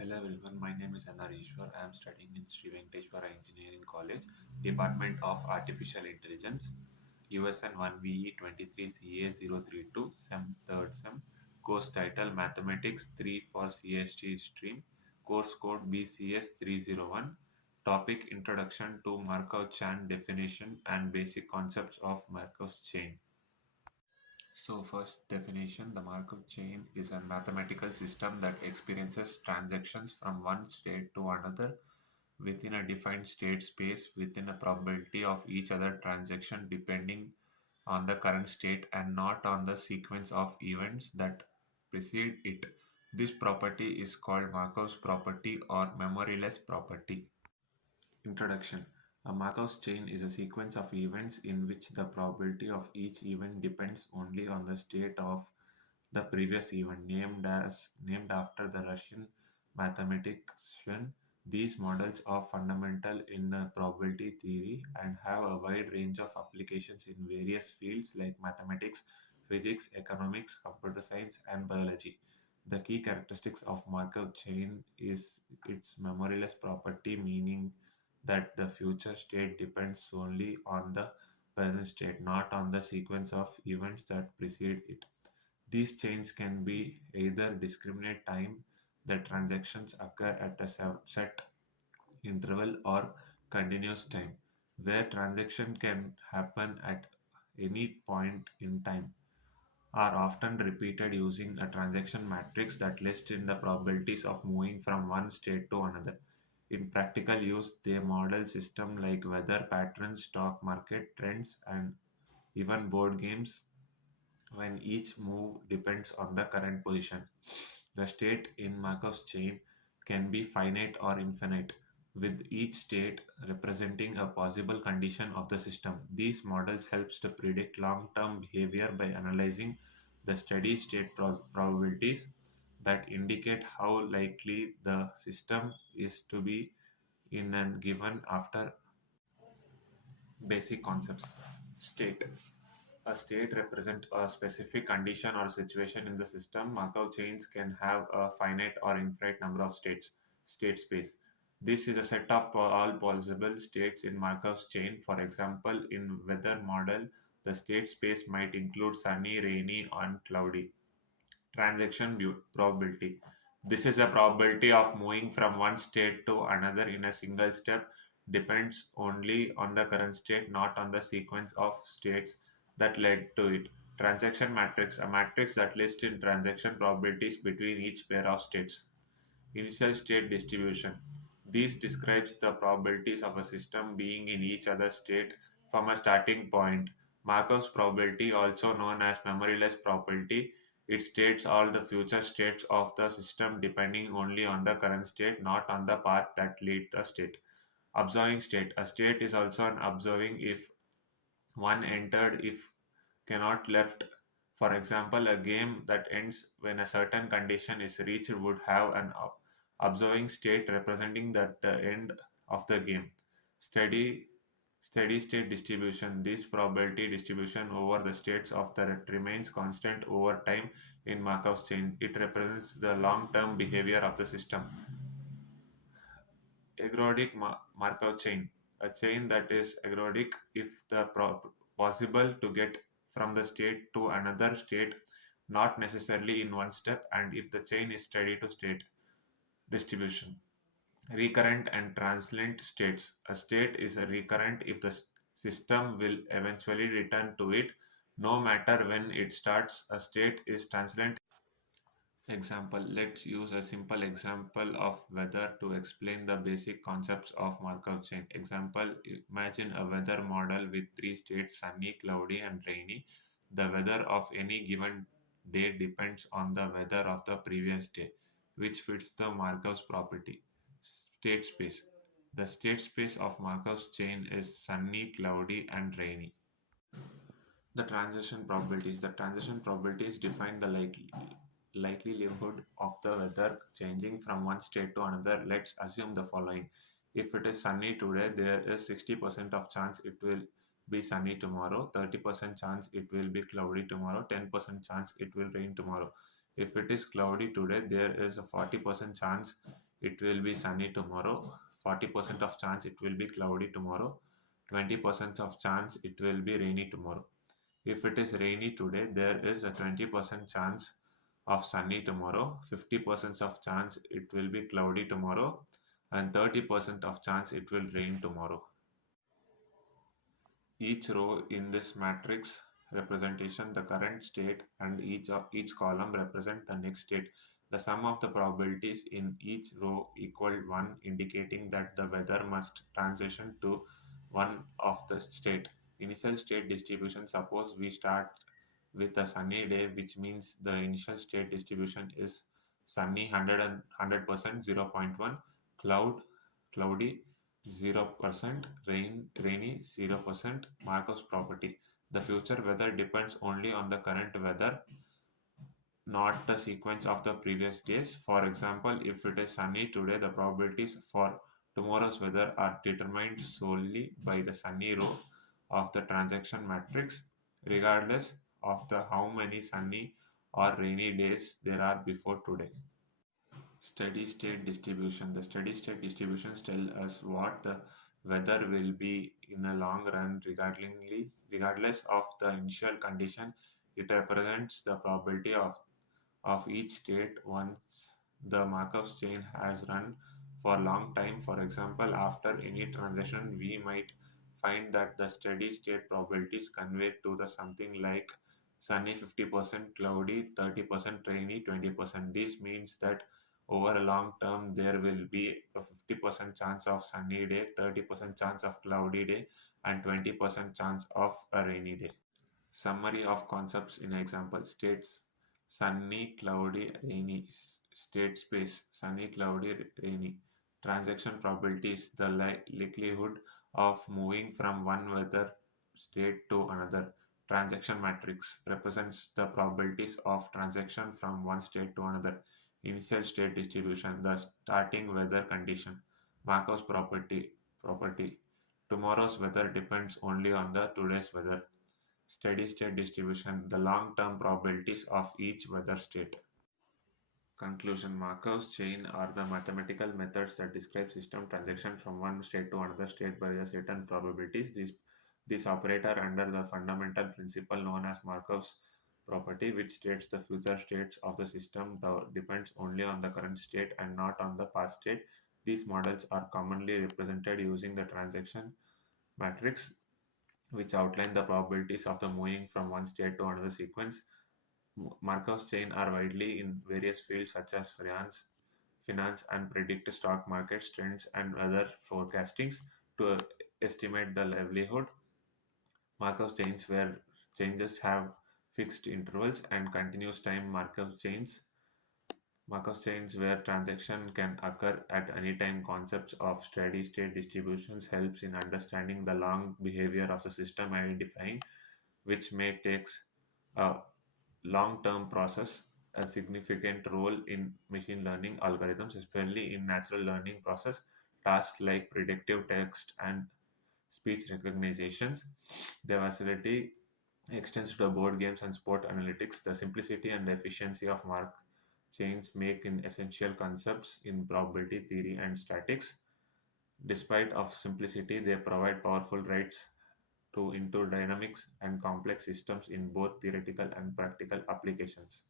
Hello everyone, my name is Annarishwar. I am studying in Sri Venkateshwara Engineering College, Department of Artificial Intelligence, USN 1VE 23CA032, SEM 3rd SEM, course title Mathematics 3 for CST stream, course code bcs301, topic Introduction to Markov-Chain definition and basic concepts of Markov chain. So, first definition, the Markov chain is a mathematical system that experiences transactions from one state to another within a defined state space within a probability of each other transaction depending on the current state and not on the sequence of events that precede it. This property is called Markov's property or memoryless property. Introduction. A Markov chain is a sequence of events in which the probability of each event depends only on the state of the previous event, named after the Russian mathematician. These models are fundamental in probability theory and have a wide range of applications in various fields like mathematics, physics, economics, computer science, and biology. The key characteristics of Markov chain is its memoryless property, meaning that the future state depends solely on the present state, not on the sequence of events that precede it. These chains can be either discriminate time that transactions occur at a set interval or continuous time, where transaction can happen at any point in time, are often repeated using a transaction matrix that lists in the probabilities of moving from one state to another. In practical use, they model systems like weather patterns, stock market trends, and even board games when each move depends on the current position. The state in Markov's chain can be finite or infinite, with each state representing a possible condition of the system. These models helps to predict long-term behavior by analyzing the steady state probabilities that indicate how likely the system is to be in a given after basic concepts. State. A state represents a specific condition or situation in the system. Markov chains can have a finite or infinite number of states. State space. This is a set of all possible states in Markov's chain. For example, in weather model, the state space might include sunny, rainy, and cloudy. Transaction probability. This is a probability of moving from one state to another in a single step, depends only on the current state, not on the sequence of states that led to it. Transaction matrix, a matrix that lists in transaction probabilities between each pair of states. Initial state distribution. This describes the probabilities of a system being in each other state from a starting point. Markov's probability, also known as memoryless probability, it states all the future states of the system depending only on the current state, not on the path that lead the state. Observing state. A state is also an observing if one entered if cannot left. For example, a game that ends when a certain condition is reached would have an observing state representing that the end of the game. Steady steady state distribution. This probability distribution over the states of the remains constant over time in Markov's chain. It represents the long-term behavior of the system. Ergodic Markov chain, a chain that is ergodic if the possible to get from the state to another state, not necessarily in one step, and if the chain is steady to state distribution. Recurrent and transient states. A state is a recurrent if the system will eventually return to it, no matter when it starts. A state is transient. Example. Let's use a simple example of weather to explain the basic concepts of Markov chain. Example. Imagine a weather model with three states: sunny, cloudy, and rainy. The weather of any given day depends on the weather of the previous day, which fits the Markov's property. State space. The state space of Markov's chain is sunny, cloudy, and rainy. The transition probabilities. The transition probabilities define the likelihood of the weather changing from one state to another. Let's assume the following. If it is sunny today, there is 60% of chance it will be sunny tomorrow, 30% chance it will be cloudy tomorrow, 10% chance it will rain tomorrow. If it is cloudy today, there is a 40% chance it will be sunny tomorrow. 40% of chance it will be cloudy tomorrow. 20% of chance it will be rainy tomorrow. If it is rainy today, there is a 20% chance of sunny tomorrow, 50% of chance it will be cloudy tomorrow, and 30% of chance it will rain tomorrow. Each row in this matrix representation the current state, and each column represent the next state. The sum of the probabilities in each row equal 1, indicating that the weather must transition to one of the state. Initial state distribution. Suppose we start with a sunny day, which means the initial state distribution is sunny 100% 0.1, cloudy 0%, rainy 0%. Markow's property. The future weather depends only on the current weather, not the sequence of the previous days. For example, if it is sunny today, the probabilities for tomorrow's weather are determined solely by the sunny row of the transaction matrix, regardless of the how many sunny or rainy days there are before today. Steady state distribution. The steady state distributions tell us what the weather will be in the long run, regardless of the initial condition. It represents the probability of each state once the Markov chain has run for a long time. For example, after any transaction, we might find that the steady state probabilities convey to the something like sunny 50%, cloudy 30%, rainy 20%. This means that over a long term, there will be a 50% chance of sunny day, 30% chance of cloudy day, and 20% chance of a rainy day. Summary of concepts in example. States: sunny, cloudy, rainy. State space: sunny, cloudy, rainy. Transaction probabilities: the likelihood of moving from one weather state to another. Transaction matrix represents the probabilities of transaction from one state to another. Initial state distribution: the starting weather condition. Markow's property: tomorrow's weather depends only on the today's weather. Steady state distribution: the long-term probabilities of each weather state. Conclusion. Markow's chain are the mathematical methods that describe system transition from one state to another state by a certain probabilities. These operate under the fundamental principle known as Markow's property, which states the future states of the system depends only on the current state and not on the past state. These models are commonly represented using the transaction matrix, which outline the probabilities of the moving from one state to another sequence. Markow's chain are widely in various fields such as finance and predict stock market trends and other forecastings to estimate the livelihood. Markov chains where changes have fixed intervals and continuous time. Markov chains where transaction can occur at any time. Concepts of steady state distributions helps in understanding the long behavior of the system, identifying which may takes a long-term process. A significant role in machine learning algorithms, especially in natural learning process tasks like predictive text and speech recognitions. Their versatility extends to board games and sport analytics. The simplicity and the efficiency of mark chains make in essential concepts in probability theory and statistics. Despite of simplicity, they provide powerful rights to into dynamics and complex systems in both theoretical and practical applications.